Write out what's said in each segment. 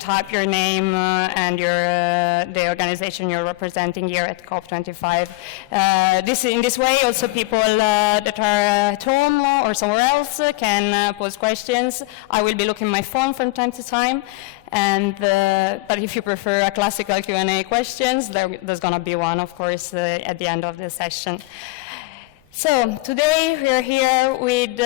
Type your name and the organization you're representing here at COP25. In this way, also people that are at home or somewhere else can pose questions. I will be looking at my phone from time to time, but if you prefer a classical Q&A questions, there's going to be one, of course, at the end of the session. So today we are here with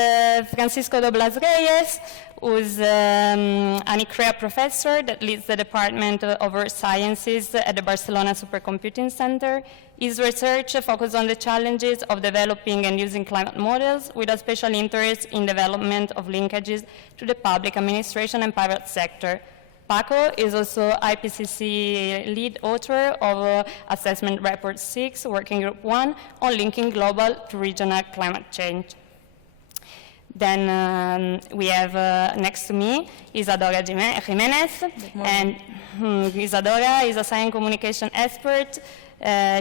Francisco Doblas Reyes, who's an ICREA professor that leads the Department of Earth Sciences at the Barcelona Supercomputing Center. His research focuses on the challenges of developing and using climate models, with a special interest in development of linkages to the public administration and private sector. Paco is also IPCC lead author of Assessment Report 6, Working Group 1, on linking global to regional climate change. Then we have next to me Isadora Jimenez, and Isadora is a science communication expert.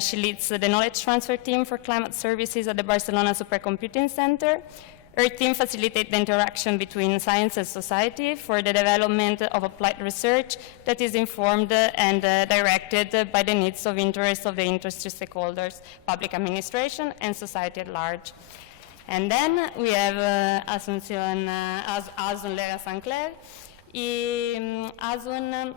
She leads the knowledge transfer team for climate services at the Barcelona Supercomputing Center. Her team facilitates the interaction between science and society for the development of applied research that is informed and directed by the needs of interest of the industry stakeholders, public administration, and society at large. And then we have Asun Lera Sancler. Asun,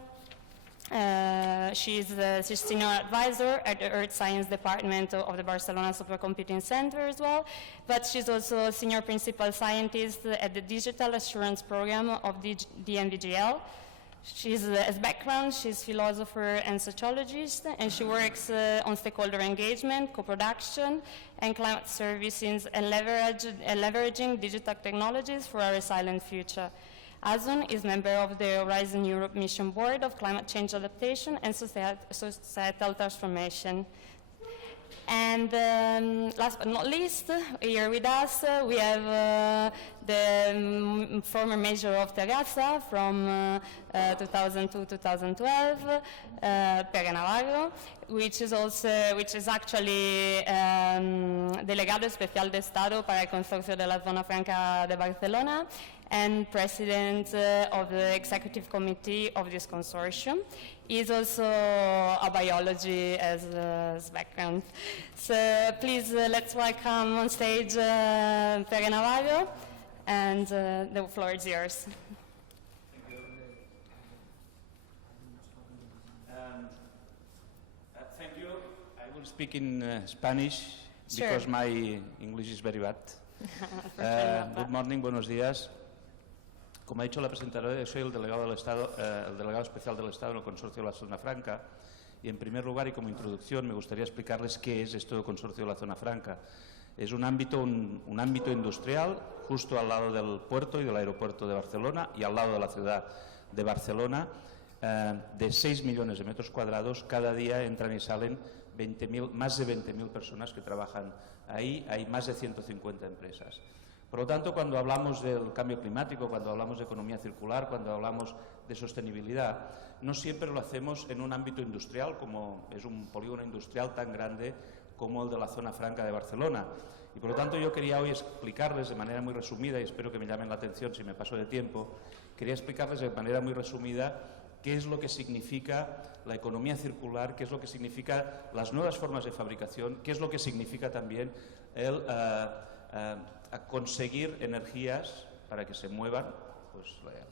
she's senior advisor at the Earth Science Department of the Barcelona Supercomputing Center as well, but she's also senior principal scientist at the Digital Assurance Program of the DNVGL. As background, she's a philosopher and sociologist, and she works on stakeholder engagement, co-production, and climate services, and leveraging digital technologies for a resilient future. Asun is member of the Horizon Europe Mission Board of Climate Change Adaptation and Societal Transformation. And last but not least, here with us, we have the former mayor of Terrassa from 2002-2012, Pere Navarro, which is actually Delegado Especial de Estado para el Consorcio de la Zona Franca de Barcelona, and president of the executive committee of this consortium. He's also a biology as background. So please let's welcome on stage Pere Navarro, and the floor is yours. Thank you. I will speak in Spanish because Sure. my English is very bad. Good morning, buenos días. Como ha dicho la presentadora, soy el delegado del Estado, el delegado especial del Estado en el Consorcio de la Zona Franca, y en primer lugar y como introducción me gustaría explicarles qué es esto del Consorcio de la Zona Franca. Es un ámbito industrial justo al lado del puerto y del aeropuerto de Barcelona y al lado de la ciudad de Barcelona, de 6 millones de metros cuadrados. Cada día entran y salen más de 20.000 personas que trabajan ahí, hay más de 150 empresas. Por lo tanto, cuando hablamos del cambio climático, cuando hablamos de economía circular, cuando hablamos de sostenibilidad, no siempre lo hacemos en un ámbito industrial, como es un polígono industrial tan grande como el de la Zona Franca de Barcelona. Y por lo tanto yo quería hoy explicarles de manera muy resumida, y espero que me llamen la atención si me paso de tiempo, quería explicarles de manera muy resumida qué es lo que significa la economía circular, qué es lo que significa las nuevas formas de fabricación, qué es lo que significa también el a conseguir energías para que se muevan pues,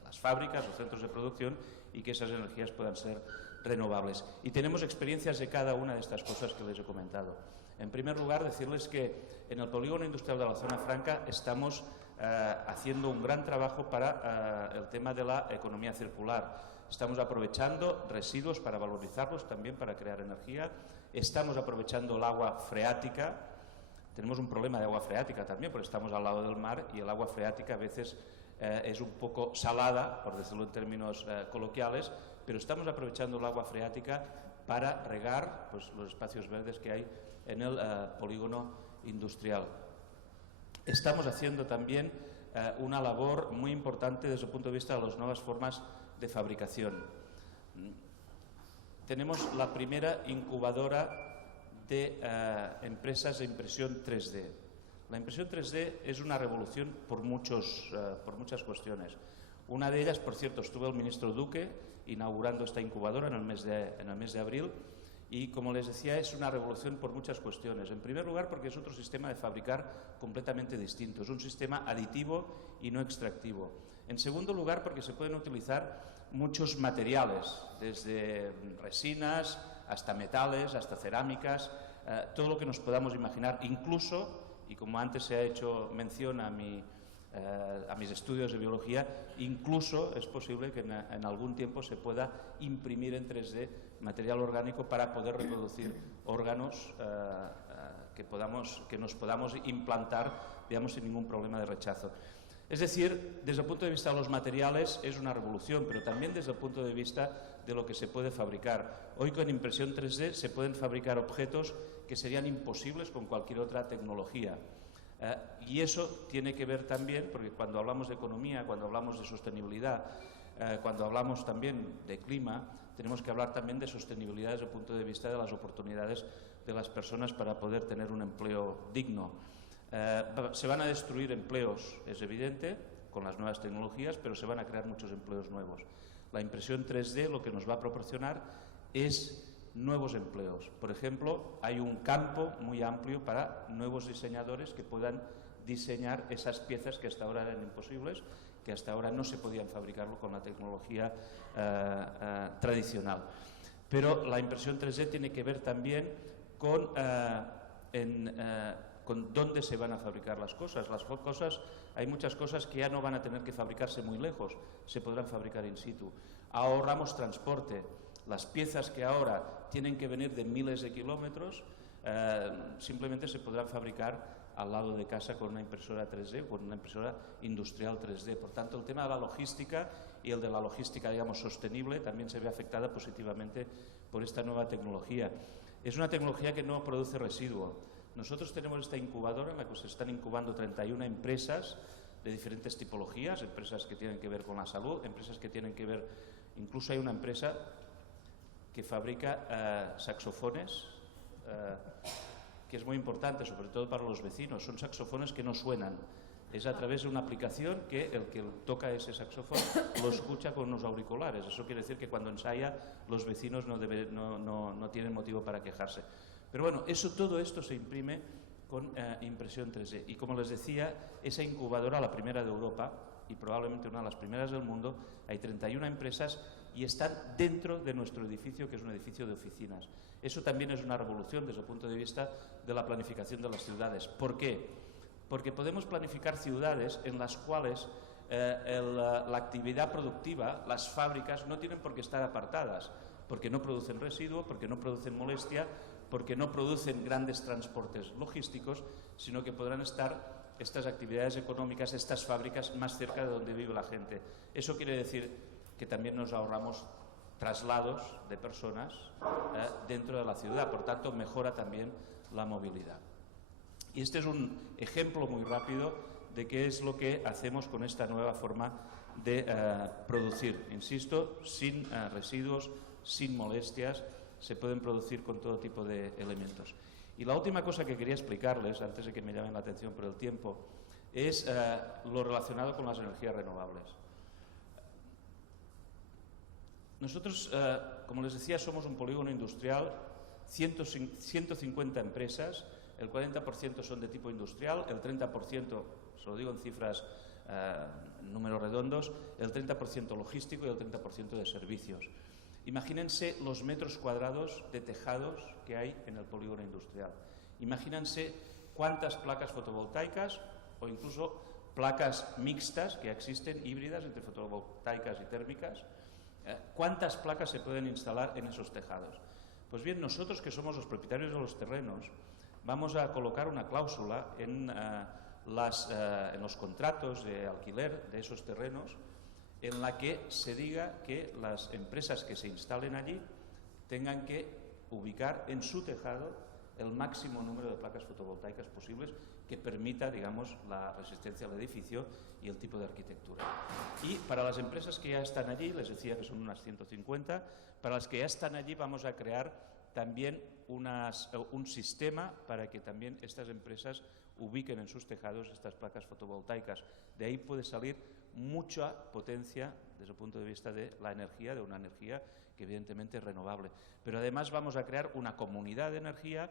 las fábricas o centros de producción y que esas energías puedan ser renovables. Y tenemos experiencias de cada una de estas cosas que les he comentado. En primer lugar, decirles que en el polígono industrial de la Zona Franca estamos haciendo un gran trabajo para el tema de la economía circular. Estamos aprovechando residuos para valorizarlos, también para crear energía. Estamos aprovechando el agua freática. Tenemos un problema de agua freática también, porque estamos al lado del mar y el agua freática a veces es un poco salada, por decirlo en términos coloquiales, pero estamos aprovechando el agua freática para regar pues, los espacios verdes que hay en el polígono industrial. Estamos haciendo también una labor muy importante desde el punto de vista de las nuevas formas de fabricación. Tenemos la primera incubadora de empresas de impresión 3D. La impresión 3D es una revolución por muchas cuestiones. Una de ellas, por cierto, estuvo el ministro Duque inaugurando esta incubadora en el mes de abril. Y, como les decía, es una revolución por muchas cuestiones. En primer lugar, porque es otro sistema de fabricar completamente distinto. Es un sistema aditivo y no extractivo. En segundo lugar, porque se pueden utilizar muchos materiales, desde resinas hasta metales, hasta cerámicas, todo lo que nos podamos imaginar. Incluso, y como antes se ha hecho mención a mis estudios de biología, incluso es posible que en algún tiempo se pueda imprimir en 3D material orgánico para poder reproducir órganos que nos podamos implantar, digamos, sin ningún problema de rechazo. Es decir, desde el punto de vista de los materiales es una revolución, pero también desde el punto de vista de lo que se puede fabricar. Hoy con impresión 3D se pueden fabricar objetos que serían imposibles con cualquier otra tecnología. Y eso tiene que ver también, porque cuando hablamos de economía, cuando hablamos de sostenibilidad, cuando hablamos también de clima, tenemos que hablar también de sostenibilidad desde el punto de vista de las oportunidades de las personas para poder tener un empleo digno. Se van a destruir empleos, es evidente, con las nuevas tecnologías, pero se van a crear muchos empleos nuevos. La impresión 3D lo que nos va a proporcionar es nuevos empleos. Por ejemplo, hay un campo muy amplio para nuevos diseñadores que puedan diseñar esas piezas que hasta ahora eran imposibles, que hasta ahora no se podían fabricarlo con la tecnología tradicional. Pero la impresión 3D tiene que ver también con dónde se van a fabricar las cosas. Hay muchas cosas que ya no van a tener que fabricarse muy lejos, se podrán fabricar in situ. Ahorramos transporte. Las piezas que ahora tienen que venir de miles de kilómetros simplemente se podrán fabricar al lado de casa con una impresora 3D o con una impresora industrial 3D. Por tanto, el tema de la logística y el de la logística, digamos, sostenible también se ve afectada positivamente por esta nueva tecnología. Es una tecnología que no produce residuo. Nosotros tenemos esta incubadora en la que se están incubando 31 empresas de diferentes tipologías, empresas que tienen que ver con la salud, empresas que tienen que ver, incluso hay una empresa que fabrica saxofones, que es muy importante, sobre todo para los vecinos. Son saxofones que no suenan. Es a través de una aplicación que el que toca ese saxofón lo escucha con unos auriculares. Eso quiere decir que cuando ensaya los vecinos no tienen motivo para quejarse. Pero bueno, todo esto se imprime con impresión 3D. Y como les decía, esa incubadora, la primera de Europa y probablemente una de las primeras del mundo, hay 31 empresas y están dentro de nuestro edificio, que es un edificio de oficinas. Eso también es una revolución desde el punto de vista de la planificación de las ciudades. ¿Por qué? Porque podemos planificar ciudades en las cuales la actividad productiva, las fábricas, no tienen por qué estar apartadas, porque no producen residuo, porque no producen molestia, porque no producen grandes transportes logísticos, sino que podrán estar estas actividades económicas, estas fábricas, más cerca de donde vive la gente. Eso quiere decir que también nos ahorramos traslados de personas dentro de la ciudad, por tanto mejora también la movilidad. Y este es un ejemplo muy rápido de qué es lo que hacemos con esta nueva forma de producir. Insisto, sin residuos, sin molestias, se pueden producir con todo tipo de elementos. Y la última cosa que quería explicarles, antes de que me llamen la atención por el tiempo, es lo relacionado con las energías renovables. Nosotros, como les decía, somos un polígono industrial, 150 empresas, el 40% son de tipo industrial, el 30%, se lo digo en cifras, números redondos, el 30% logístico y el 30% de servicios. Imagínense los metros cuadrados de tejados que hay en el polígono industrial. Imagínense cuántas placas fotovoltaicas o incluso placas mixtas que existen, híbridas entre fotovoltaicas y térmicas. ¿Cuántas placas se pueden instalar en esos tejados? Pues bien, nosotros que somos los propietarios de los terrenos, vamos a colocar una cláusula en los contratos de alquiler de esos terrenos en la que se diga que las empresas que se instalen allí tengan que ubicar en su tejado el máximo número de placas fotovoltaicas posibles que permita, digamos, la resistencia al edificio y el tipo de arquitectura. Y para las empresas que ya están allí, les decía que son unas 150, para las que ya están allí vamos a crear también un sistema para que también estas empresas ubiquen en sus tejados estas placas fotovoltaicas. De ahí puede salir mucha potencia desde el punto de vista de la energía, de una energía que evidentemente es renovable. Pero además vamos a crear una comunidad de energía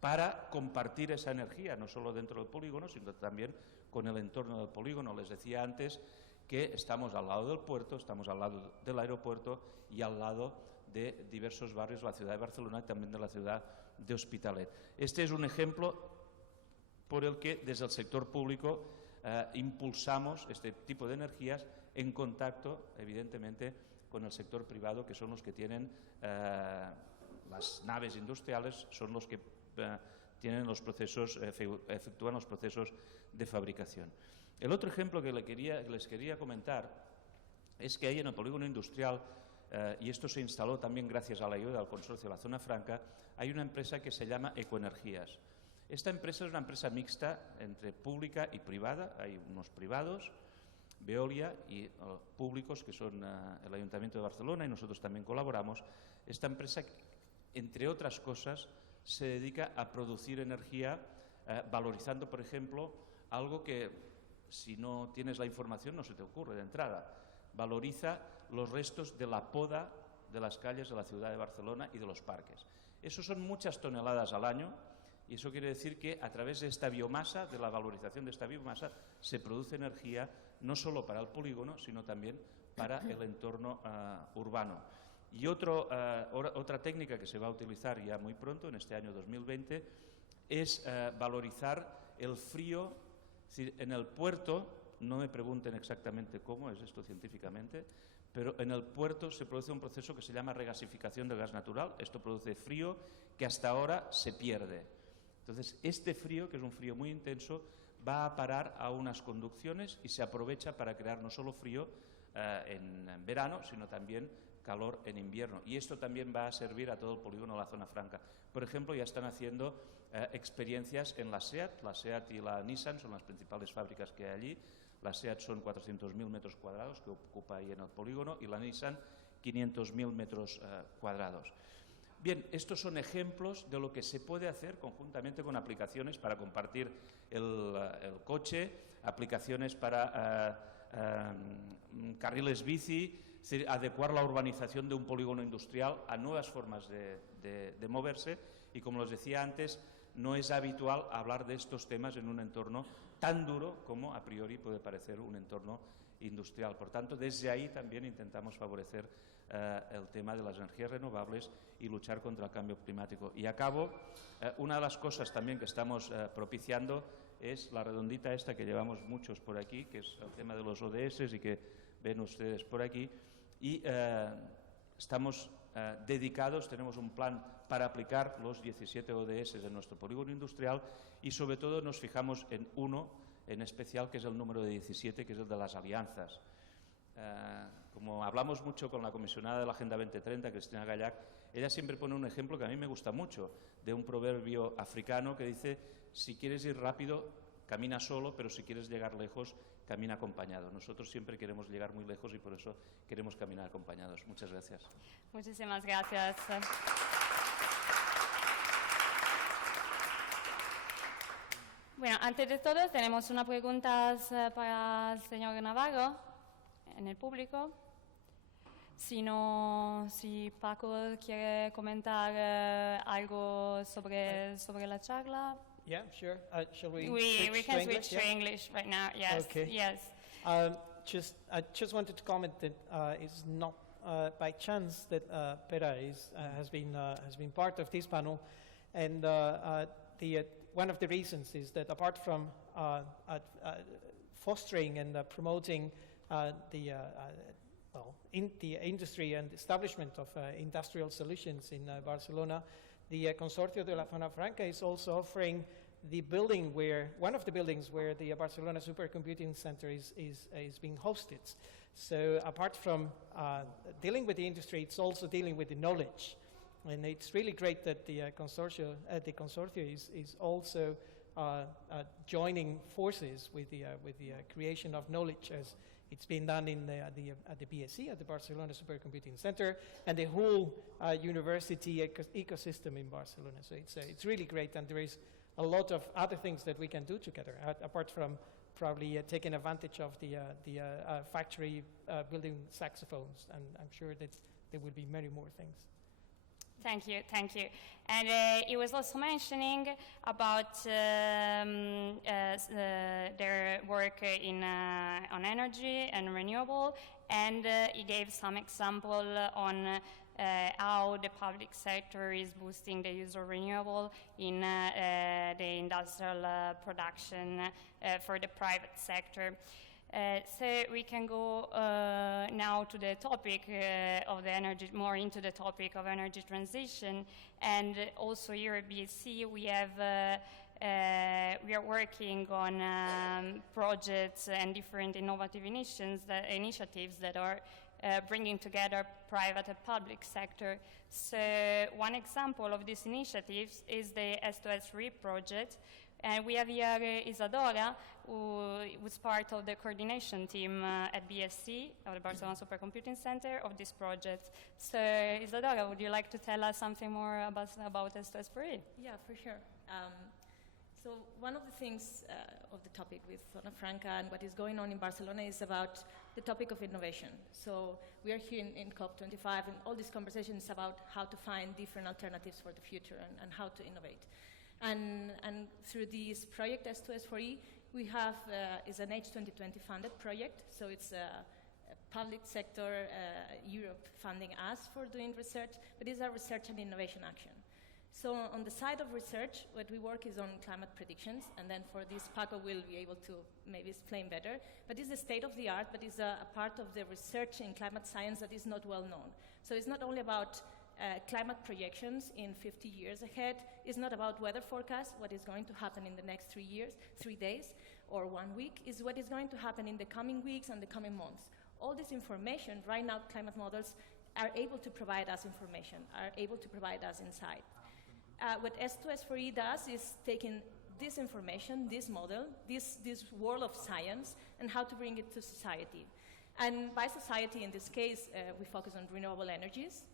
para compartir esa energía, no solo dentro del polígono, sino también con el entorno del polígono. Les decía antes que estamos al lado del puerto, estamos al lado del aeropuerto y al lado de diversos barrios de la ciudad de Barcelona y también de la ciudad de Hospitalet. Este es un ejemplo por el que desde el sector público impulsamos este tipo de energías en contacto, evidentemente, con el sector privado, que son los que tienen las naves industriales, son los que tienen los procesos, efectúan los procesos de fabricación. El otro ejemplo que les quería comentar es que ahí en el polígono industrial, y esto se instaló también gracias a la ayuda del consorcio de la Zona Franca, hay una empresa que se llama Ecoenergías. Esta empresa es una empresa mixta entre pública y privada. Hay unos privados, Veolia, y públicos, que son el Ayuntamiento de Barcelona, y nosotros también colaboramos. Esta empresa, entre otras cosas, se dedica a producir energía valorizando, por ejemplo, algo que si no tienes la información no se te ocurre de entrada. Valoriza los restos de la poda de las calles de la ciudad de Barcelona y de los parques. Eso son muchas toneladas al año y eso quiere decir que a través de esta biomasa, de la valorización de esta biomasa, se produce energía no solo para el polígono, sino también para el entorno urbano. Y otra técnica que se va a utilizar ya muy pronto, en este año 2020, es valorizar el frío. Es decir, en el puerto, no me pregunten exactamente cómo es esto científicamente, pero en el puerto se produce un proceso que se llama regasificación del gas natural. Esto produce frío que hasta ahora se pierde. Entonces, este frío, que es un frío muy intenso, va a parar a unas conducciones y se aprovecha para crear no solo frío en verano, sino también calor en invierno. Y esto también va a servir a todo el polígono de la Zona Franca. Por ejemplo, ya están haciendo experiencias en la SEAT y la Nissan son las principales fábricas que hay allí. La SEAT son 400.000 metros cuadrados que ocupa ahí en el polígono y la Nissan 500.000 metros cuadrados. Bien, estos son ejemplos de lo que se puede hacer conjuntamente con aplicaciones para compartir el coche, aplicaciones para carriles bici, es decir, adecuar la urbanización de un polígono industrial a nuevas formas de moverse y, como les decía antes, no es habitual hablar de estos temas en un entorno tan duro como a priori puede parecer un entorno industrial. Por tanto, desde ahí también intentamos favorecer el tema de las energías renovables y luchar contra el cambio climático. Y acabo, una de las cosas también que estamos propiciando es la redondita esta que llevamos muchos por aquí, que es el tema de los ODS y que ven ustedes por aquí. Y estamos dedicados, tenemos un plan para aplicar los 17 ODS de nuestro polígono industrial y sobre todo nos fijamos en uno en especial, que es el número de 17, que es el de las alianzas. Como hablamos mucho con la comisionada de la Agenda 2030, Cristina Gallac, ella siempre pone un ejemplo que a mí me gusta mucho, de un proverbio africano que dice: si quieres ir rápido, camina solo, pero si quieres llegar lejos, camina acompañado. Nosotros siempre queremos llegar muy lejos y por eso queremos caminar acompañados. Muchas gracias. Muchísimas gracias. Bueno, antes de todo tenemos unas preguntas para el señor Navarro en el público. Si Paco quiere comentar algo sobre la charla. Yeah, sure. Shall we We can switch to Yeah? English right now. Yes. Okay. Yes. I just wanted to comment that it's not by chance that Pera has been part of this panel, and one of the reasons is that apart from fostering and promoting the industry and establishment of industrial solutions in Barcelona, the Consorcio de la Zona Franca is also offering one of the buildings where the Barcelona Supercomputing Center is being hosted. So apart from dealing with the industry, it's also dealing with the knowledge. And it's really great that the consortium is also joining forces with the creation of knowledge, as it's been done at the BSC, at the Barcelona Supercomputing Center, and the whole university ecosystem in Barcelona. So it's really great, and there is a lot of other things that we can do together, apart from probably taking advantage of the factory building saxophones, and I'm sure that there will be many more things. Thank you, thank you. And he was also mentioning about their work on energy and renewable, and he gave some example on how the public sector is boosting the use of renewable in the industrial production for the private sector. So we can go now to the topic of the energy, more into the topic of energy transition, and also here at BSC we are working on projects and different innovative initiatives that are bringing together private and public sector. So one example of these initiatives is the S2S3 project. And we have here Isadora, who was part of the coordination team at BSC, or the Barcelona Supercomputing Center, of this project. So Isadora, would you like to tell us something more about S2S3? Yeah, for sure. So one of the things of the topic with Zona Franca and what is going on in Barcelona is about the topic of innovation. So we are here in COP25, and all these conversations about how to find different alternatives for the future and how to innovate. And through this project S2S4E, we have is an H2020 funded project. So it's a public sector, Europe funding us for doing research, but it's a research and innovation action. So on the side of research, what we work is on climate predictions, and then for this Paco will be able to maybe explain better, but it's the state of the art, but it's a part of the research in climate science that is not well known. So it's not only about climate projections in 50 years ahead, it's not about weather forecasts, what is going to happen in the next 3 days, or 1 week, is what is going to happen in the coming weeks and the coming months. All this information, right now climate models are able to provide us information, are able to provide us insight. What S2S4E does is taking this information, this model, this world of science, and how to bring it to society. And by society, in this case, we focus on renewable energies.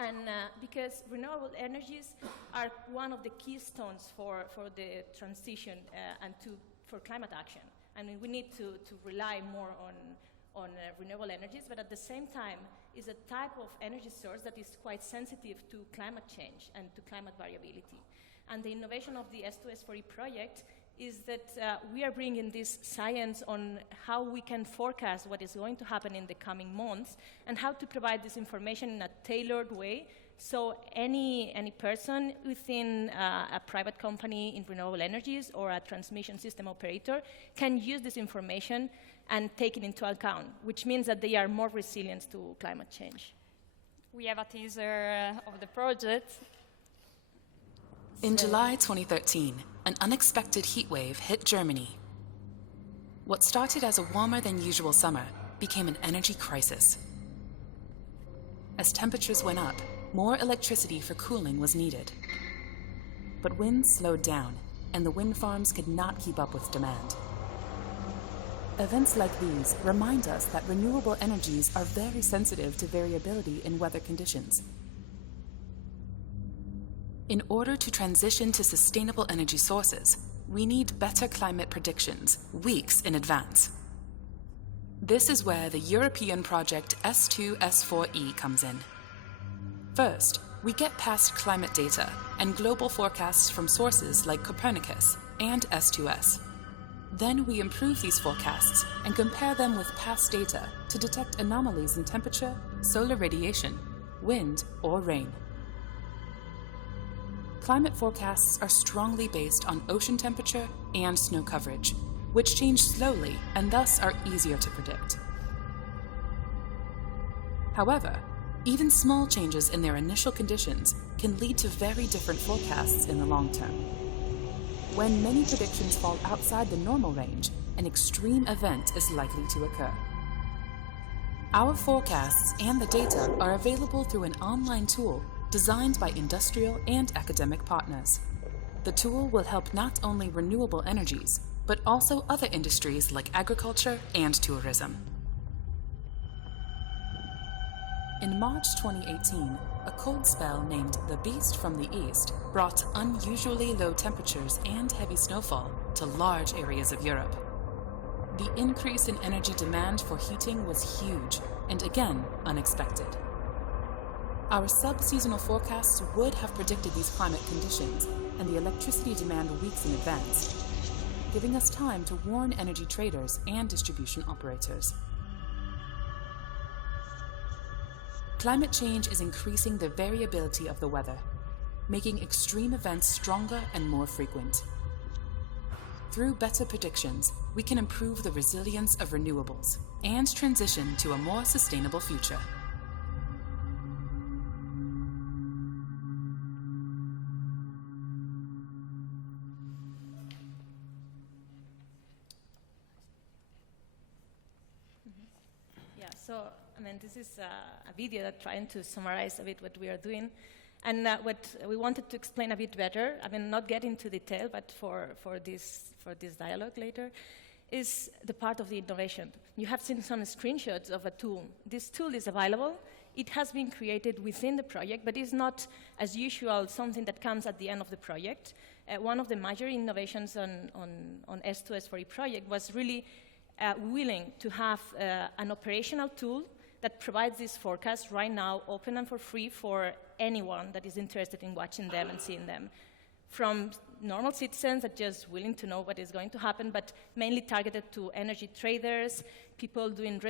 And because renewable energies are one of the keystones for the transition and for climate action. I mean, we need to rely more on renewable energies, but at the same time is a type of energy source that is quite sensitive to climate change and to climate variability. And the innovation of the S2S4E project is that we are bringing this science on how we can forecast what is going to happen in the coming months and how to provide this information in a tailored way so any person within a private company in renewable energies or a transmission system operator can use this information and take it into account, which means that they are more resilient to climate change. We have a teaser of the project. In July 2013, an unexpected heat wave hit Germany. What started as a warmer than usual summer became an energy crisis. As temperatures went up, more electricity for cooling was needed. But winds slowed down, and the wind farms could not keep up with demand. Events like these remind us that renewable energies are very sensitive to variability in weather conditions. In order to transition to sustainable energy sources, we need better climate predictions weeks in advance. This is where the European project S2S4E comes in. First, we get past climate data and global forecasts from sources like Copernicus and S2S. Then we improve these forecasts and compare them with past data to detect anomalies in temperature, solar radiation, wind, or rain. Climate forecasts are strongly based on ocean temperature and snow coverage, which change slowly and thus are easier to predict. However, even small changes in their initial conditions can lead to very different forecasts in the long term. When many predictions fall outside the normal range, an extreme event is likely to occur. Our forecasts and the data are available through an online tool designed by industrial and academic partners. The tool will help not only renewable energies, but also other industries like agriculture and tourism. In March 2018, a cold spell named the Beast from the East brought unusually low temperatures and heavy snowfall to large areas of Europe. The increase in energy demand for heating was huge and again unexpected. Our sub-seasonal forecasts would have predicted these climate conditions and the electricity demand weeks in advance, giving us time to warn energy traders and distribution operators. Climate change is increasing the variability of the weather, making extreme events stronger and more frequent. Through better predictions, we can improve the resilience of renewables and transition to a more sustainable future. Yeah, so I mean, this is a video that trying to summarize a bit what we are doing. And what we wanted to explain a bit better, I mean, not get into detail, but for this dialogue later, is the part of the innovation. You have seen some screenshots of a tool. This tool is available. It has been created within the project, but it's not, as usual, something that comes at the end of the project. One of the major innovations on S2S4E project was really willing to have an operational tool that provides this forecast right now, open and for free for anyone that is interested in watching them and seeing them. From normal citizens that are just willing to know what is going to happen, but mainly targeted to energy traders, people doing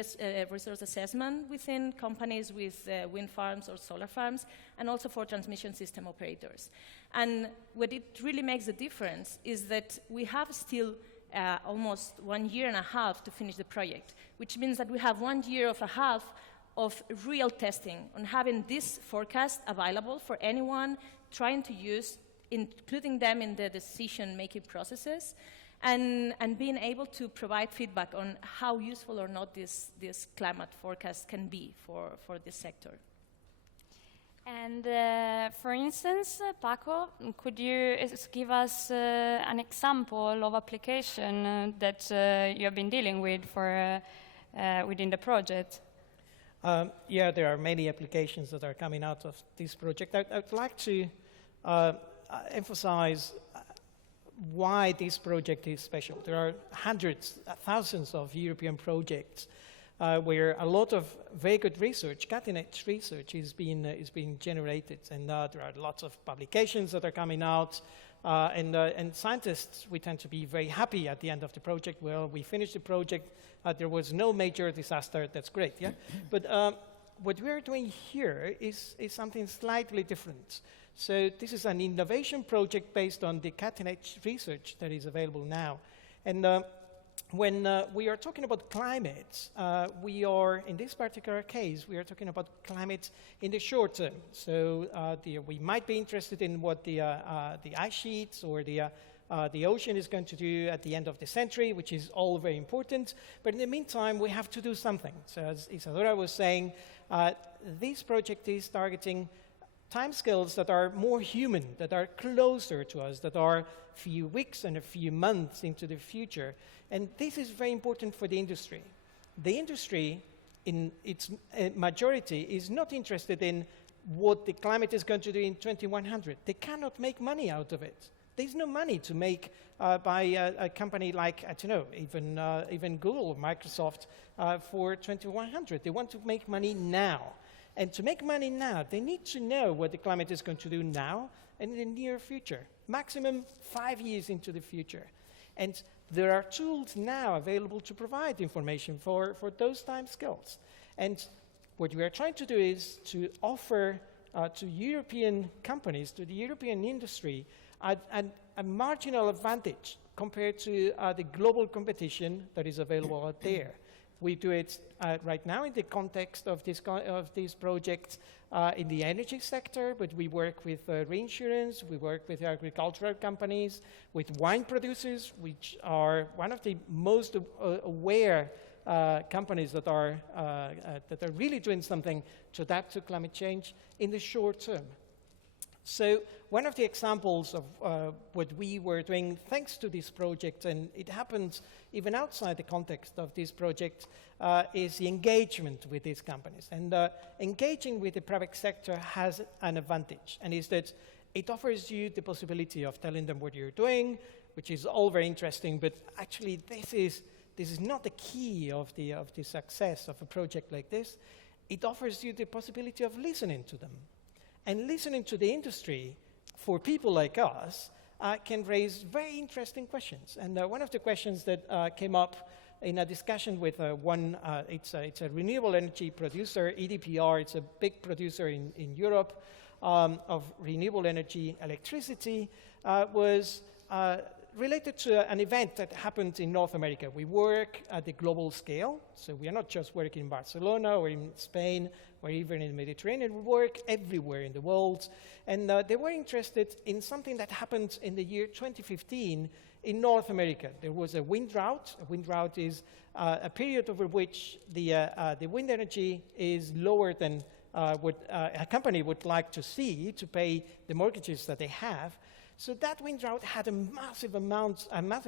resource assessment within companies with wind farms or solar farms, and also for transmission system operators. And what it really makes a difference is that we have still almost 1.5 years to finish the project, which means that we have 1.5 years of real testing on having this forecast available for anyone trying to use, including them in the decision-making processes, and being able to provide feedback on how useful or not this climate forecast can be for this sector. And for instance, Paco, could you give us an example of application that you have been dealing with within the project? Yeah, there are many applications that are coming out of this project. I'd like to emphasize why this project is special. There are hundreds, thousands of European projects where a lot of very good research, cutting-edge research, is being generated, and there are lots of publications that are coming out. And scientists, we tend to be very happy at the end of the project. Well, we finished the project. There was no major disaster. That's great, yeah? But what we're doing here is something slightly different. So this is an innovation project based on the cutting-edge research that is available now. And when we are talking about climate, we are, in this particular case, we are talking about climate in the short term. So we might be interested in what the ice sheets or the ocean is going to do at the end of the century, which is all very important. But in the meantime, we have to do something. So as Isadora was saying, this project is targeting timescales that are more human, that are closer to us, that are a few weeks and a few months into the future. And this is very important for the industry. The industry, in its majority, is not interested in what the climate is going to do in 2100. They cannot make money out of it. There's no money to make by a company like, I don't know, even Google or Microsoft for 2100. They want to make money now. And to make money now, they need to know what the climate is going to do now and in the near future, maximum 5 years into the future. And there are tools now available to provide information for those time scales. And what we are trying to do is to offer to European companies, to the European industry, a marginal advantage compared to the global competition that is available out there. We do it right now in the context of this project in the energy sector, but we work with reinsurance, we work with agricultural companies, with wine producers, which are one of the most aware companies that are really doing something to adapt to climate change in the short term. So one of the examples of what we were doing thanks to this project, and it happens even outside the context of this project, is the engagement with these companies. And engaging with the private sector has an advantage, and is that it offers you the possibility of telling them what you're doing, which is all very interesting, but actually this is this is not the key of the success of a project like this. It offers you the possibility of listening to them. And listening to the industry, for people like us, can raise very interesting questions. And one of the questions that came up in a discussion with it's a renewable energy producer, EDPR. It's a big producer in Europe of renewable energy electricity, was related to an event that happened in North America. We work at the global scale, so we are not just working in Barcelona or in Spain or even in the Mediterranean. We work everywhere in the world. And they were interested in something that happened in the year 2015 in North America. There was a wind drought. A wind drought is a period over which the wind energy is lower than what a company would like to see to pay the mortgages that they have. So that wind drought had a massive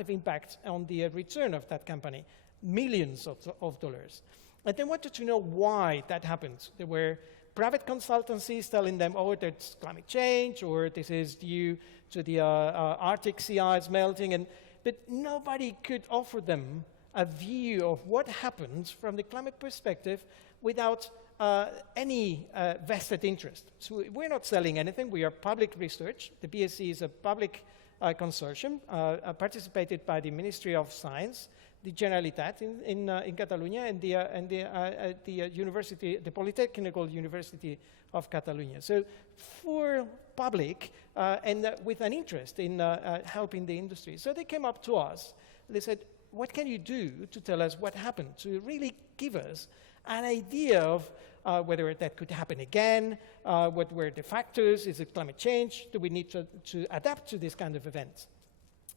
impact on the return of that company, millions of dollars. And they wanted to know why that happened. There were private consultancies telling them, oh, that's climate change, or this is due to the Arctic sea ice melting, but nobody could offer them a view of what happens from the climate perspective without any vested interest. So we're not selling anything. We are public research. The BSC is a public consortium participated by the Ministry of Science, the Generalitat in Catalonia, and the university, the Polytechnical University of Catalonia. So for public and with an interest in helping the industry. So they came up to us. They said, what can you do to tell us what happened, to really give us an idea of whether that could happen again, what were the factors, is it climate change, do we need to adapt to this kind of events?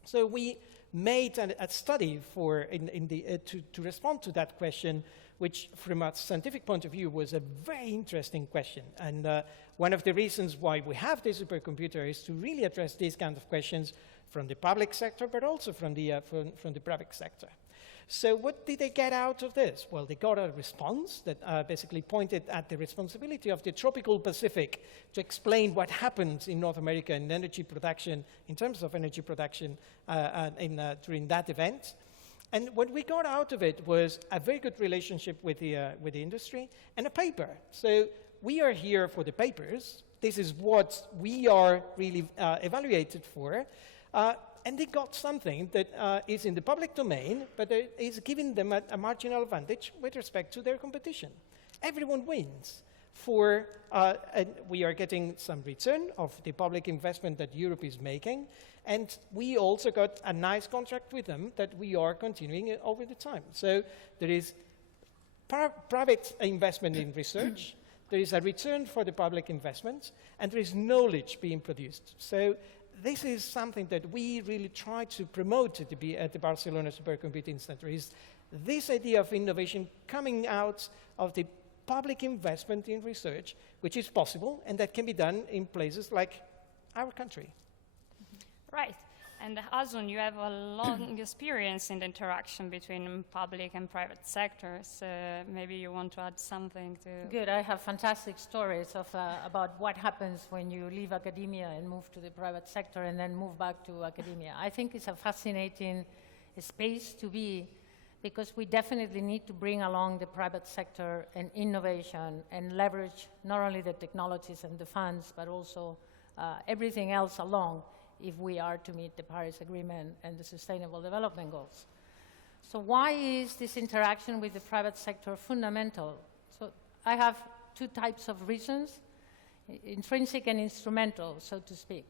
So we made a study to respond to that question, which from a scientific point of view was a very interesting question. And one of the reasons why we have this supercomputer is to really address these kind of questions from the public sector, but also from the private sector. So what did they get out of this? Well, they got a response that basically pointed at the responsibility of the tropical Pacific to explain what happens in North America in energy production, in terms of energy production during that event. And what we got out of it was a very good relationship with the industry and a paper. So we are here for the papers. This is what we are really evaluated for. And they got something that is in the public domain, but is giving them a marginal advantage with respect to their competition. Everyone wins. And we are getting some return of the public investment that Europe is making, and we also got a nice contract with them that we are continuing over the time. So there is private investment in research, there is a return for the public investment, and there is knowledge being produced. So this is something that we really try to promote at the Barcelona Supercomputing Center, is this idea of innovation coming out of the public investment in research, which is possible, and that can be done in places like our country. Right. And Azun, you have a long experience in the interaction between public and private sectors. Maybe you want to add something to... Good. I have fantastic stories about what happens when you leave academia and move to the private sector and then move back to academia. I think it's a fascinating space to be, because we definitely need to bring along the private sector and innovation and leverage not only the technologies and the funds, but also everything else along, if we are to meet the Paris Agreement and the Sustainable Development Goals. So why is this interaction with the private sector fundamental? So I have two types of reasons, intrinsic and instrumental, so to speak.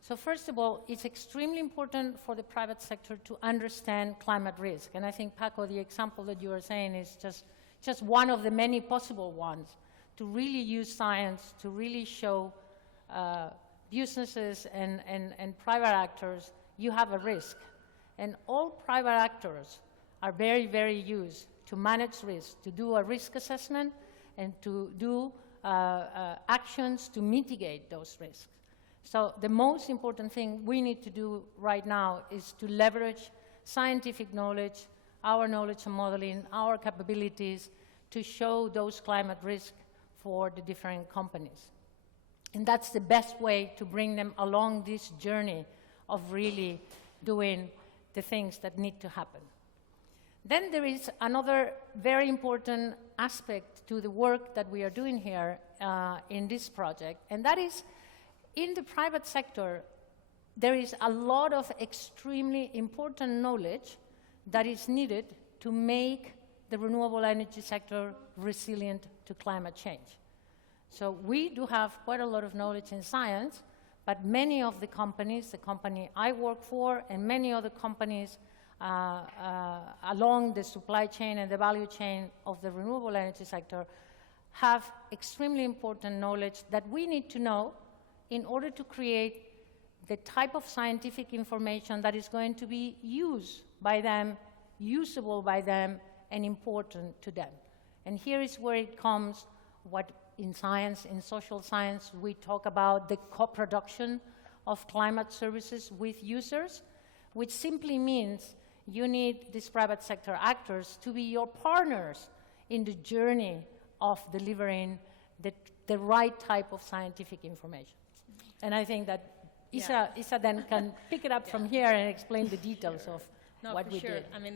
So first of all, it's extremely important for the private sector to understand climate risk. And I think, Paco, the example that you are saying is just one of the many possible ones, to really use science to really show businesses and private actors, you have a risk. And all private actors are very, very used to manage risk, to do a risk assessment and to do actions to mitigate those risks. So the most important thing we need to do right now is to leverage scientific knowledge, our knowledge and modeling, our capabilities to show those climate risks for the different companies. And that's the best way to bring them along this journey of really doing the things that need to happen. Then there is another very important aspect to the work that we are doing here in this project, and that is in the private sector, there is a lot of extremely important knowledge that is needed to make the renewable energy sector resilient to climate change. So we do have quite a lot of knowledge in science, but many of the companies, the company I work for, and many other companies along the supply chain and the value chain of the renewable energy sector have extremely important knowledge that we need to know in order to create the type of scientific information that is going to be used by them, usable by them, and important to them. And here is where it comes what in science, in social science, we talk about the co-production of climate services with users, which simply means you need these private sector actors to be your partners in the journey of delivering the right type of scientific information. And I think that Isa then can pick it up from here and explain the details of what we did. I mean,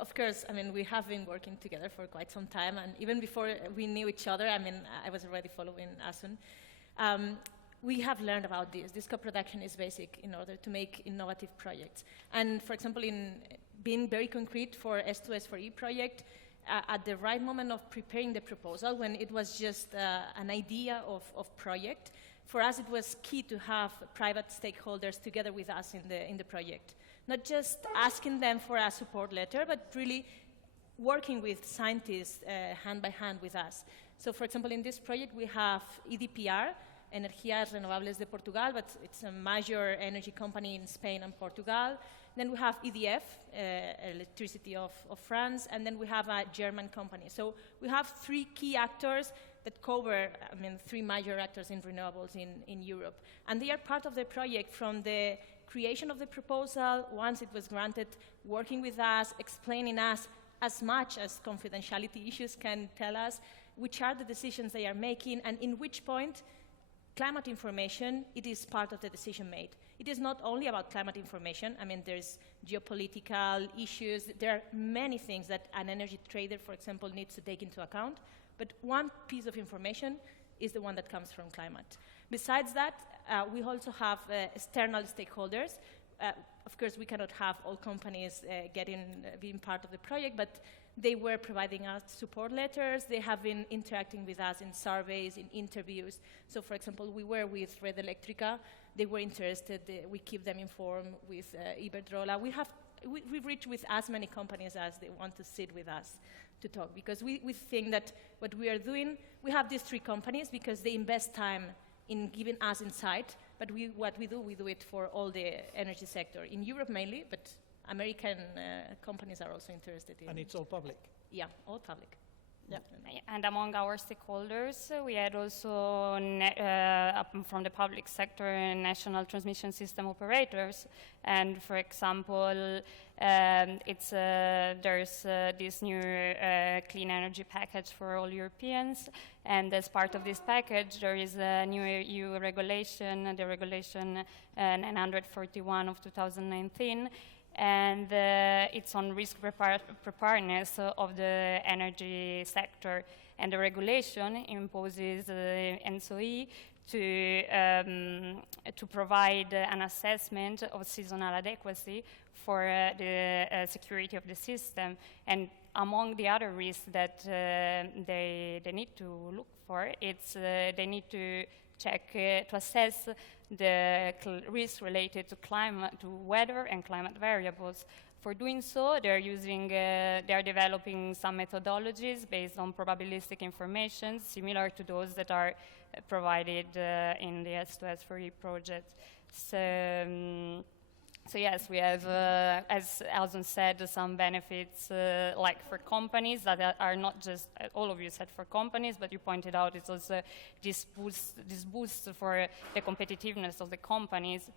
of course, I mean, we have been working together for quite some time, and even before we knew each other, I mean, I was already following Asun. We have learned about this. This co-production is basic in order to make innovative projects. And for example, in being very concrete for S2S4E project, at the right moment of preparing the proposal, when it was just an idea of project, for us it was key to have private stakeholders together with us in the project. Not just asking them for a support letter, but really working with scientists hand by hand with us. So for example, in this project we have EDPR, Energías Renovables de Portugal, but it's a major energy company in Spain and Portugal. Then we have EDF, Electricity of France, and then we have a German company. So we have three key actors that cover, I mean, three major actors in renewables in Europe. And they are part of the project from the creation of the proposal, once it was granted, working with us, explaining us as much as confidentiality issues can tell us, which are the decisions they are making, and in which point climate information, it is part of the decision made. It is not only about climate information. I mean, there's geopolitical issues. There are many things that an energy trader, for example, needs to take into account. But one piece of information is the one that comes from climate. Besides that, we also have external stakeholders. Of course, we cannot have all companies being part of the project, but they were providing us support letters. They have been interacting with us in surveys, in interviews. So, for example, we were with Red Eléctrica. They were interested. We keep them informed with Iberdrola. We've reached with as many companies as they want to sit with us to talk, because we think that what we are doing, we have these three companies because they invest time in giving us insight, but what we do it for all the energy sector, in Europe mainly, but American companies are also interested in. And it's all public. Yeah, all public. Yeah. And among our stakeholders, we had also from the public sector national transmission system operators. And for example, there's this new clean energy package for all Europeans. And as part of this package, there is a new EU regulation, the regulation 941 of 2019. And it's on risk preparedness of the energy sector. And the regulation imposes NSOE to provide an assessment of seasonal adequacy for the security of the system. And among the other risks that they need to look for, it's they need to check to assess the risks related to climate, to weather and climate variables. For doing so, they're developing some methodologies based on probabilistic information, similar to those that are provided in the S2S4E project. So yes, we have, as Alison said, some benefits like for companies that are not just, all of you said for companies, but you pointed out it's also this boost for the competitiveness of the companies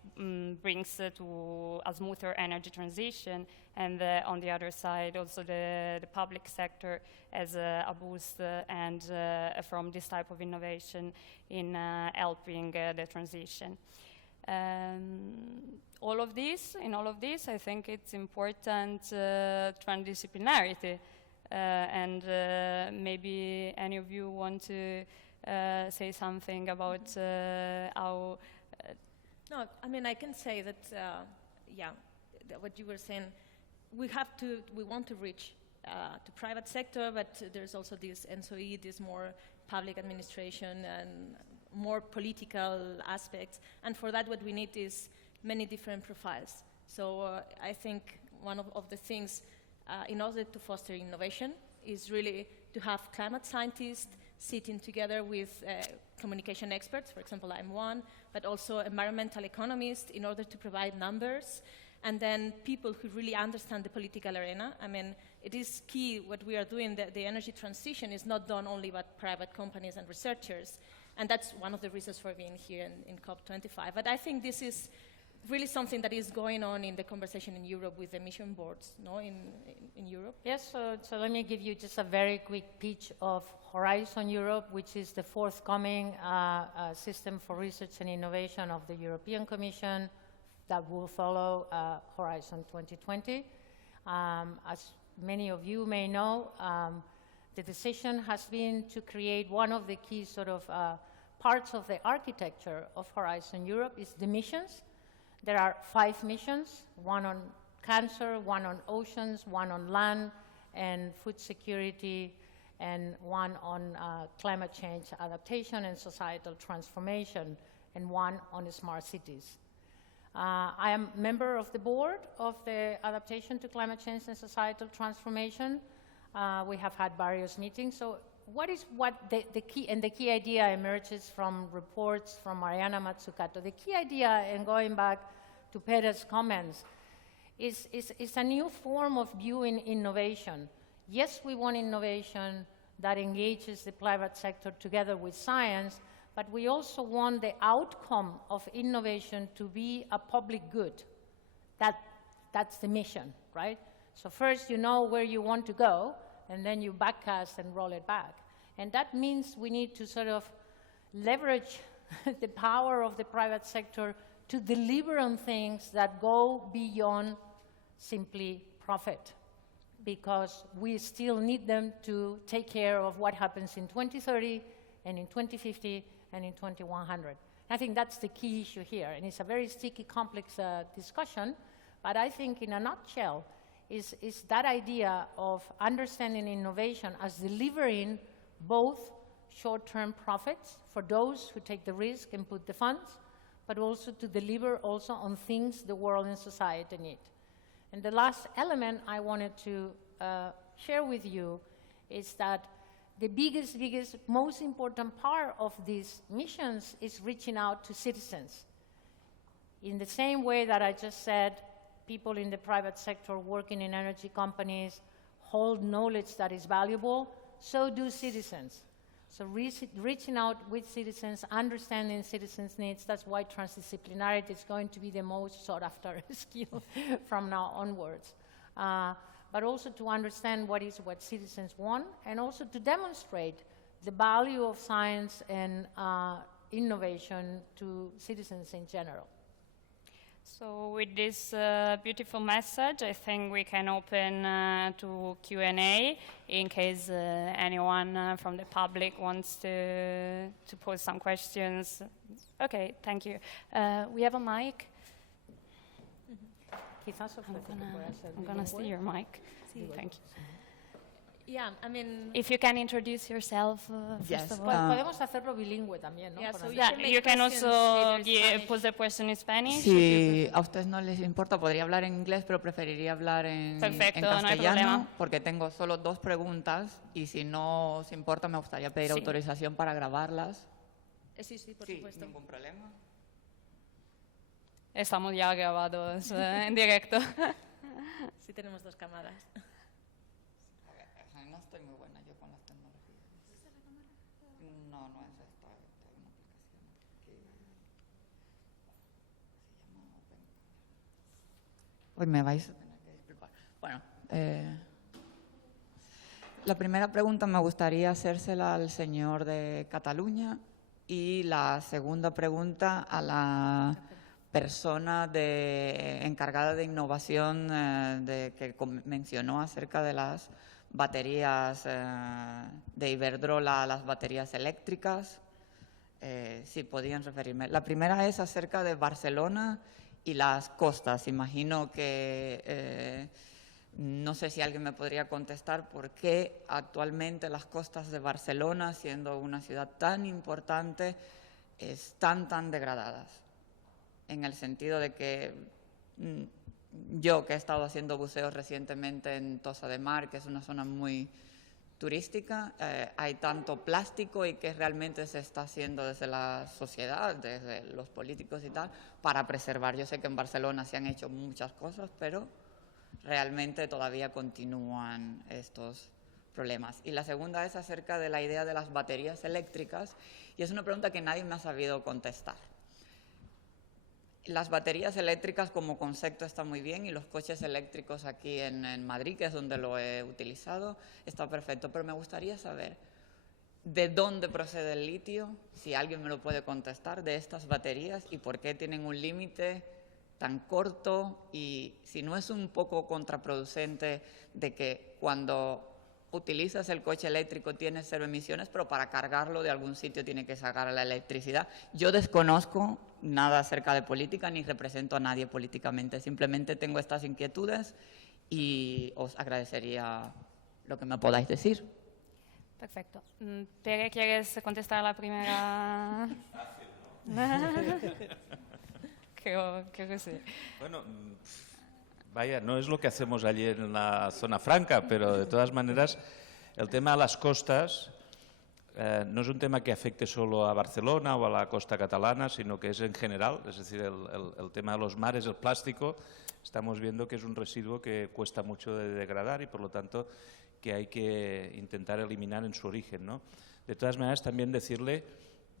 brings to a smoother energy transition, and on the other side also the public sector as a boost and from this type of innovation in helping the transition. All of this, in all of this, I think it's important transdisciplinarity. And maybe any of you want to say something about how... No, I mean, I can say that, what you were saying, we want to reach to private sector, but there's also this NSOE, this more public administration and more political aspects. And for that, what we need is many different profiles. So I think one of the things in order to foster innovation is really to have climate scientists sitting together with communication experts, for example, I'm one, but also environmental economists in order to provide numbers, and then people who really understand the political arena. I mean, it is key what we are doing, the energy transition is not done only by private companies and researchers, and that's one of the reasons for being here in COP25. But I think this is really something that is going on in the conversation in Europe with emission boards, no, in Europe. Yes, so let me give you just a very quick pitch of Horizon Europe, which is the forthcoming system for research and innovation of the European Commission that will follow Horizon 2020. As many of you may know, the decision has been to create one of the key sort of parts of the architecture of Horizon Europe is the missions. There are 5 missions, one on cancer, one on oceans, one on land and food security, and one on climate change adaptation and societal transformation, and one on smart cities. I am member of the board of the Adaptation to Climate Change and Societal Transformation. We have had various meetings. So the key idea emerges from reports from Mariana Mazzucato. The key idea, and going back to Peter's comments, is a new form of viewing innovation. Yes, we want innovation that engages the private sector together with science, but we also want the outcome of innovation to be a public good. That's the mission, right? So first you know where you want to go, and then you backcast and roll it back. And that means we need to sort of leverage the power of the private sector to deliver on things that go beyond simply profit, because we still need them to take care of what happens in 2030 and in 2050 and in 2100. I think that's the key issue here, and it's a very sticky, complex discussion, but I think in a nutshell is that idea of understanding innovation as delivering both short-term profits for those who take the risk and put the funds, but also to deliver also on things the world and society need. And the last element I wanted to share with you is that the biggest, most important part of these missions is reaching out to citizens. In the same way that I just said, people in the private sector working in energy companies hold knowledge that is valuable, so do citizens. So reaching out with citizens, understanding citizens' needs, that's why transdisciplinarity is going to be the most sought after skill from now onwards. But also to understand what citizens want, and also to demonstrate the value of science and innovation to citizens in general. So with this beautiful message, I think we can open to Q&A in case anyone from the public wants to pose some questions. Okay, thank you. We have a mic. I'm going to steal your mic. Thank you. Yeah, I mean... If you can introduce yourself, first of all. Podemos hacerlo bilingüe también, ¿no? Yeah, so You can also pose the question in Spanish. Si a ustedes no les importa, podría hablar en inglés, pero preferiría hablar en castellano, no hay problema. porque tengo solo 2 preguntas y si no os importa me gustaría pedir autorización para grabarlas. Sí, por supuesto. Ningún problema. Estamos ya grabados en directo. Sí, tenemos 2 cámaras. No estoy muy buena yo con las tecnologías. ¿Es la cámara? No, no es esta. Hay una aplicación que se llama Open. Hoy me vais a tener que disculpar. Bueno, la primera pregunta me gustaría hacérsela al señor de Cataluña y la segunda pregunta a la persona encargada de innovación que mencionó acerca de las baterías de Iberdrola, las baterías eléctricas. Sí, podían referirme. La primera es acerca de Barcelona y las costas. Imagino que, no sé si alguien me podría contestar por qué actualmente las costas de Barcelona, siendo una ciudad tan importante, están tan degradadas. En el sentido de que yo, que he estado haciendo buceos recientemente en Tossa de Mar, que es una zona muy turística, hay tanto plástico y que realmente se está haciendo desde la sociedad, desde los políticos y tal, para preservar. Yo sé que en Barcelona se han hecho muchas cosas, pero realmente todavía continúan estos problemas. Y la segunda es acerca de la idea de las baterías eléctricas, y es una pregunta que nadie me ha sabido contestar. Las baterías eléctricas como concepto está muy bien, y los coches eléctricos aquí en Madrid, que es donde lo he utilizado, está perfecto. Pero me gustaría saber de dónde procede el litio, si alguien me lo puede contestar, de estas baterías, y por qué tienen un límite tan corto, y si no es un poco contraproducente de que cuando utilizas el coche eléctrico tienes 0 emisiones, pero para cargarlo de algún sitio tiene que sacar la electricidad. Yo desconozco nada acerca de política ni represento a nadie políticamente, simplemente tengo estas inquietudes y os agradecería lo que me podáis decir. Perfecto. Tere, ¿quieres contestar la primera? Creo que sí. Bueno, vaya, no es lo que hacemos allí en la zona franca, pero de todas maneras el tema de las costas no es un tema que afecte solo a Barcelona o a la costa catalana, sino que es en general, es decir, el tema de los mares, el plástico, estamos viendo que es un residuo que cuesta mucho de degradar y por lo tanto que hay que intentar eliminar en su origen, ¿no? De todas maneras, también decirle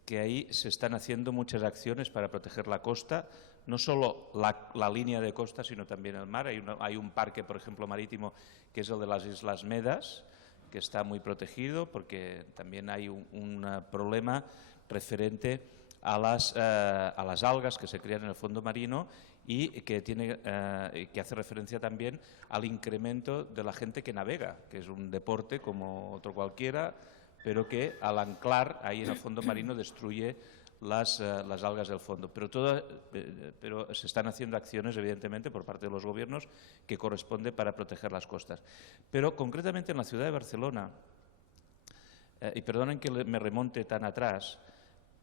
que ahí se están haciendo muchas acciones para proteger la costa, no solo la línea de costa, sino también el mar. Hay un parque, por ejemplo, marítimo, que es el de las Islas Medas, que está muy protegido porque también hay un problema referente a las algas que se crean en el fondo marino y que hace referencia también al incremento de la gente que navega, que es un deporte como otro cualquiera, pero que al anclar ahí en el fondo marino destruye las algas del fondo. Pero se están haciendo acciones, evidentemente, por parte de los gobiernos que corresponde para proteger las costas. Pero concretamente en la ciudad de Barcelona, y perdonen que me remonte tan atrás,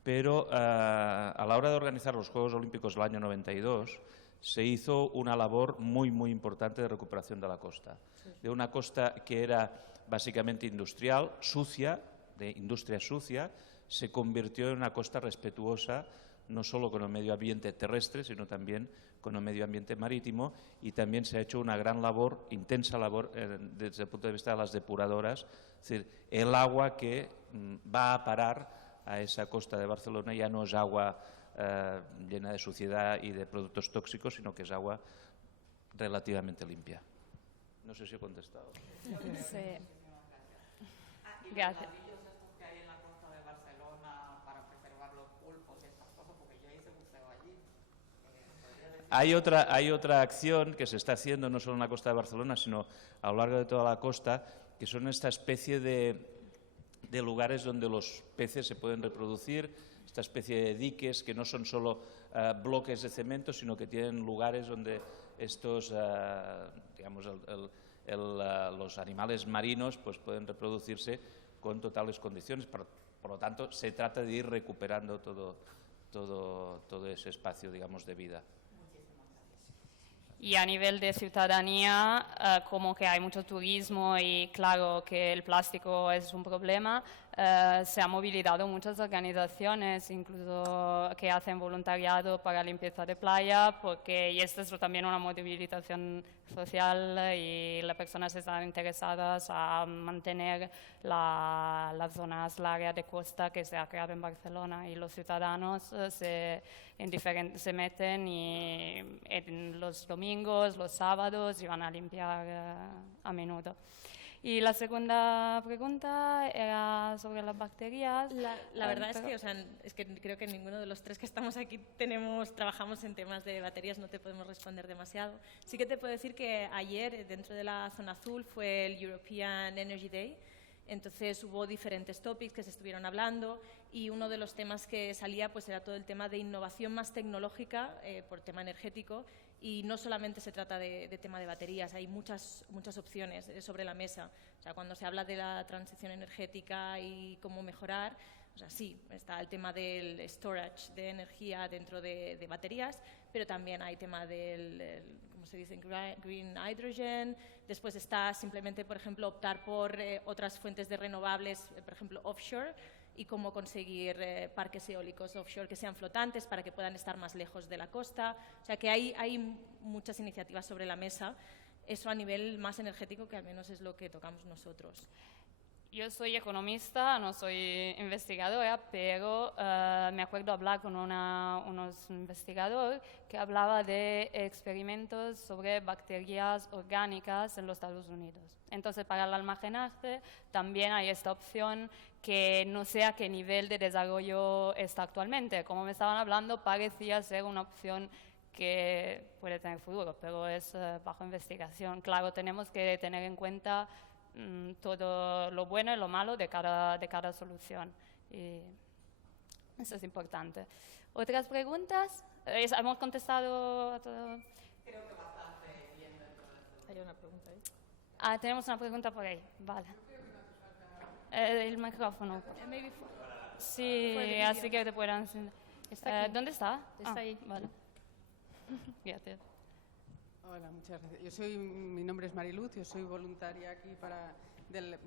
pero a la hora de organizar los Juegos Olímpicos del año 92 se hizo una labor muy, muy importante de recuperación de la costa. De una costa que era básicamente industrial, sucia, de industria sucia, se convirtió en una costa respetuosa no solo con el medio ambiente terrestre, sino también con el medio ambiente marítimo, y también se ha hecho una gran labor, intensa labor, desde el punto de vista de las depuradoras, es decir, el agua que va a parar a esa costa de Barcelona ya no es agua llena de suciedad y de productos tóxicos, sino que es agua relativamente limpia. No sé si he contestado. Sí. Gracias. Que hay en la costa de Barcelona para preservar los pulpos y estas cosas, porque yo hice buceo allí. Hay otra acción que se está haciendo no solo en la costa de Barcelona, sino a lo largo de toda la costa, que son esta especie de lugares donde los peces se pueden reproducir, esta especie de diques que no son solo bloques de cemento, sino que tienen lugares donde estos, digamos, los animales marinos pues pueden reproducirse con totales condiciones. Por lo tanto, se trata de ir recuperando todo ese espacio, digamos, de vida. Y a nivel de ciudadanía, como que hay mucho turismo y claro que el plástico es un problema, se han movilizado muchas organizaciones, incluso que hacen voluntariado para limpieza de playa, y esto es también una movilización social y las personas están interesadas a mantener las zonas, el área de costa que se ha creado en Barcelona, y los ciudadanos se meten y en los domingos, los sábados, y van a limpiar a menudo. Y la segunda pregunta era sobre las bacterias. La verdad es que, o sea, es que creo que ninguno de los tres que estamos aquí trabajamos en temas de baterías, no te podemos responder demasiado. Sí que te puedo decir que ayer, dentro de la zona azul, fue el European Energy Day. Entonces hubo diferentes topics que se estuvieron hablando y uno de los temas que salía pues era todo el tema de innovación más tecnológica por tema energético, y no solamente se trata de tema de baterías, hay muchas opciones sobre la mesa. O sea, cuando se habla de la transición energética y cómo mejorar, o sea, sí, está el tema del storage de energía dentro de baterías, pero también hay tema del ¿cómo se dice? Green hydrogen. Después está simplemente, por ejemplo, optar por otras fuentes de renovables, por ejemplo, offshore, y cómo conseguir parques eólicos offshore que sean flotantes para que puedan estar más lejos de la costa. O sea, que hay muchas iniciativas sobre la mesa, eso a nivel más energético, que al menos es lo que tocamos nosotros. Yo soy economista, no soy investigadora, pero me acuerdo hablar con unos investigadores que hablaba de experimentos sobre bacterias orgánicas en los Estados Unidos. Entonces, para el almacenaje también hay esta opción que no sé a qué nivel de desarrollo está actualmente. Como me estaban hablando, parecía ser una opción que puede tener futuro, pero es bajo investigación. Claro, tenemos que tener en cuenta todo lo bueno y lo malo de cada solución. Y eso es importante. ¿Otras preguntas? ¿Hemos contestado a todo? Creo que bastante bien. Hay una pregunta ahí. Tenemos una pregunta por ahí. Vale. El micrófono. Sí, así que te puedan... ¿Dónde está? Está ahí. Vale. Gracias. Hola, muchas gracias. Mi nombre es Mariluz, yo soy voluntaria aquí del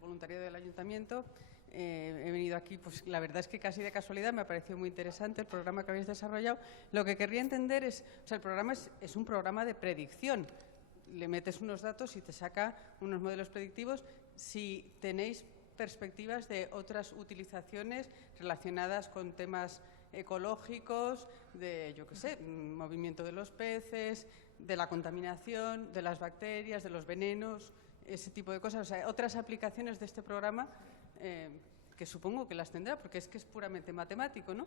voluntariado del Ayuntamiento. He venido aquí, pues la verdad es que casi de casualidad, me ha parecido muy interesante el programa que habéis desarrollado. Lo que querría entender es, o sea, el programa es un programa de predicción. Le metes unos datos y te saca unos modelos predictivos. Si tenéis perspectivas de otras utilizaciones relacionadas con temas ecológicos, de, yo qué sé, movimiento de los peces, de la contaminación, de las bacterias, de los venenos, ese tipo de cosas. O sea, otras aplicaciones de este programa que supongo que las tendrá, porque es que es puramente matemático, ¿no?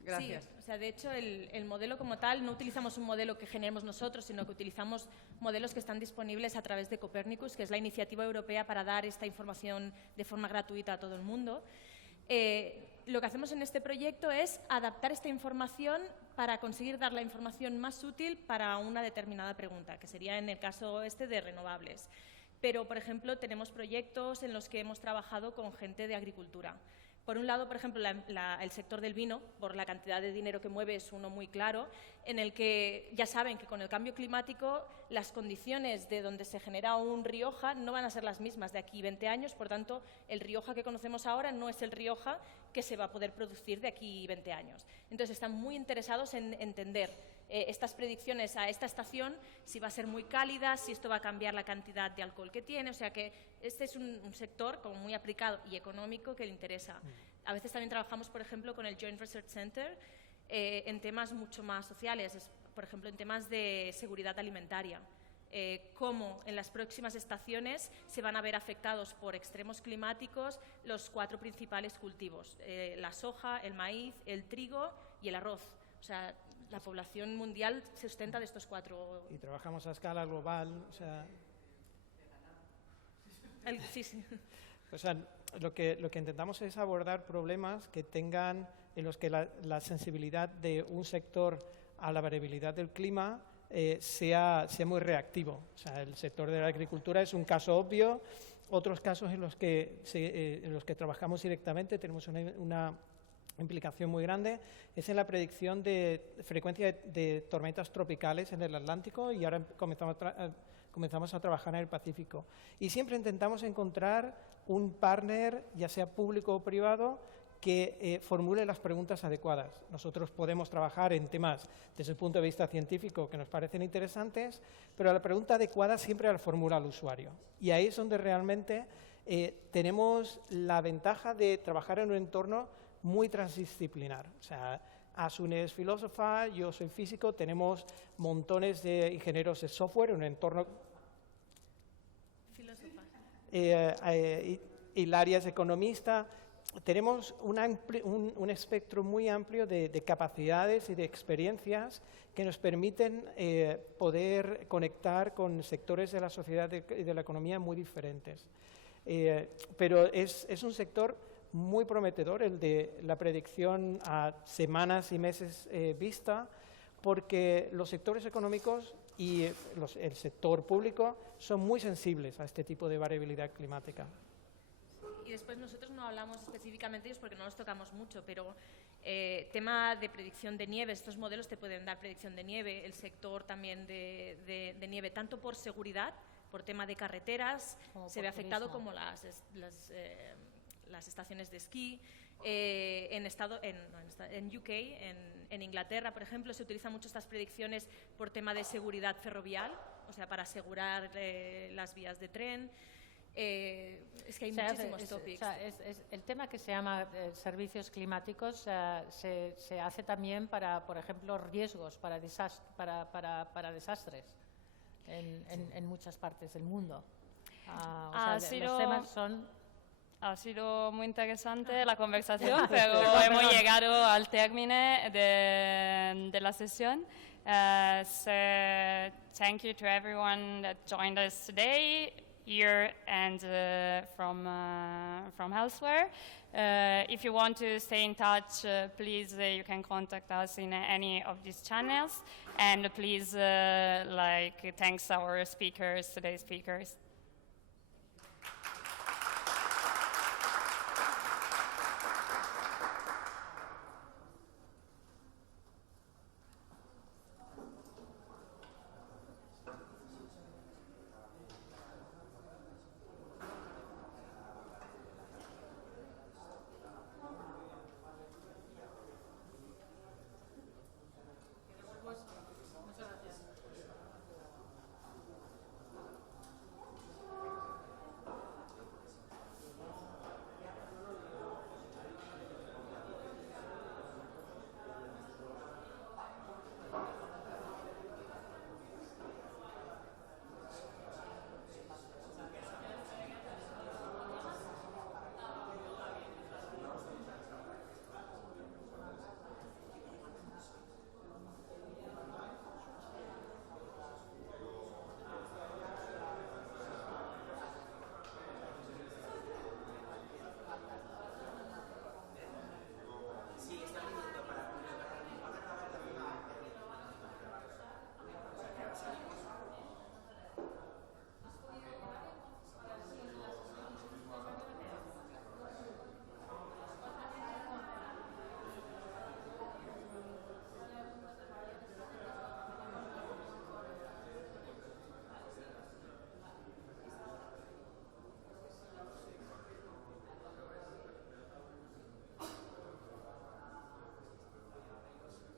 Gracias. Sí, o sea, de hecho, el modelo como tal, no utilizamos un modelo que generemos nosotros, sino que utilizamos modelos que están disponibles a través de Copernicus, que es la iniciativa europea para dar esta información de forma gratuita a todo el mundo. Lo que hacemos en este proyecto es adaptar esta información para conseguir dar la información más útil para una determinada pregunta, que sería en el caso de renovables. Pero, por ejemplo, tenemos proyectos en los que hemos trabajado con gente de agricultura. Por un lado, por ejemplo, el sector del vino, por la cantidad de dinero que mueve, es uno muy claro, en el que ya saben que con el cambio climático las condiciones de donde se genera un Rioja no van a ser las mismas de aquí 20 años, por tanto, el Rioja que conocemos ahora no es el Rioja que se va a poder producir de aquí 20 años. Entonces, están muy interesados en entender estas predicciones a esta estación, si va a ser muy cálida, si esto va a cambiar la cantidad de alcohol que tiene, o sea que este es un sector como muy aplicado y económico que le interesa. A veces también trabajamos, por ejemplo, con el Joint Research Center en temas mucho más sociales, por ejemplo, en temas de seguridad alimentaria. Cómo en las próximas estaciones se van a ver afectados por extremos climáticos los 4 principales cultivos, la soja, el maíz, el trigo y el arroz. O sea, la población mundial se sustenta de estos 4. Y trabajamos a escala global, o sea... Sí. O sea, lo que intentamos es abordar problemas que tengan, en los que la sensibilidad de un sector a la variabilidad del clima sea muy reactivo. O sea, el sector de la agricultura es un caso obvio. Otros casos en los que trabajamos directamente tenemos una implicación muy grande es en la predicción de frecuencia de tormentas tropicales en el Atlántico, y ahora comenzamos a trabajar en el Pacífico. Y siempre intentamos encontrar un partner, ya sea público o privado, que formule las preguntas adecuadas. Nosotros podemos trabajar en temas desde el punto de vista científico que nos parecen interesantes, pero la pregunta adecuada siempre la formula el usuario. Y ahí es donde realmente tenemos la ventaja de trabajar en un entorno muy transdisciplinar. O sea, Asune es filósofa, yo soy físico, tenemos montones de ingenieros de software en un entorno... Hilaria es economista. Tenemos un espectro muy amplio de capacidades y de experiencias que nos permiten poder conectar con sectores de la sociedad y de la economía muy diferentes. Pero es un sector muy prometedor el de la predicción a semanas y meses vista, porque los sectores económicos y el sector público son muy sensibles a este tipo de variabilidad climática. Y después nosotros no hablamos específicamente de ellos porque no los tocamos mucho, pero tema de predicción de nieve, estos modelos te pueden dar predicción de nieve, el sector también de nieve, tanto por seguridad, por tema de carreteras, como se ve por afectado turismo. como las estaciones de esquí. En UK, en Inglaterra, por ejemplo, se utilizan mucho estas predicciones por tema de seguridad ferrovial, o sea, para asegurar las vías de tren. Es que hay muchísimos topics. El tema que se llama servicios climáticos se hace también para, por ejemplo, riesgos, para desastres en muchas partes del mundo. Los temas son... Ha sido muy interesante la conversación, pero hemos llegado al término de la sesión. So thank you to everyone that joined us today, here and from elsewhere. If you want to stay in touch, please, you can contact us in any of these channels. And please, thanks our speakers, today's speakers.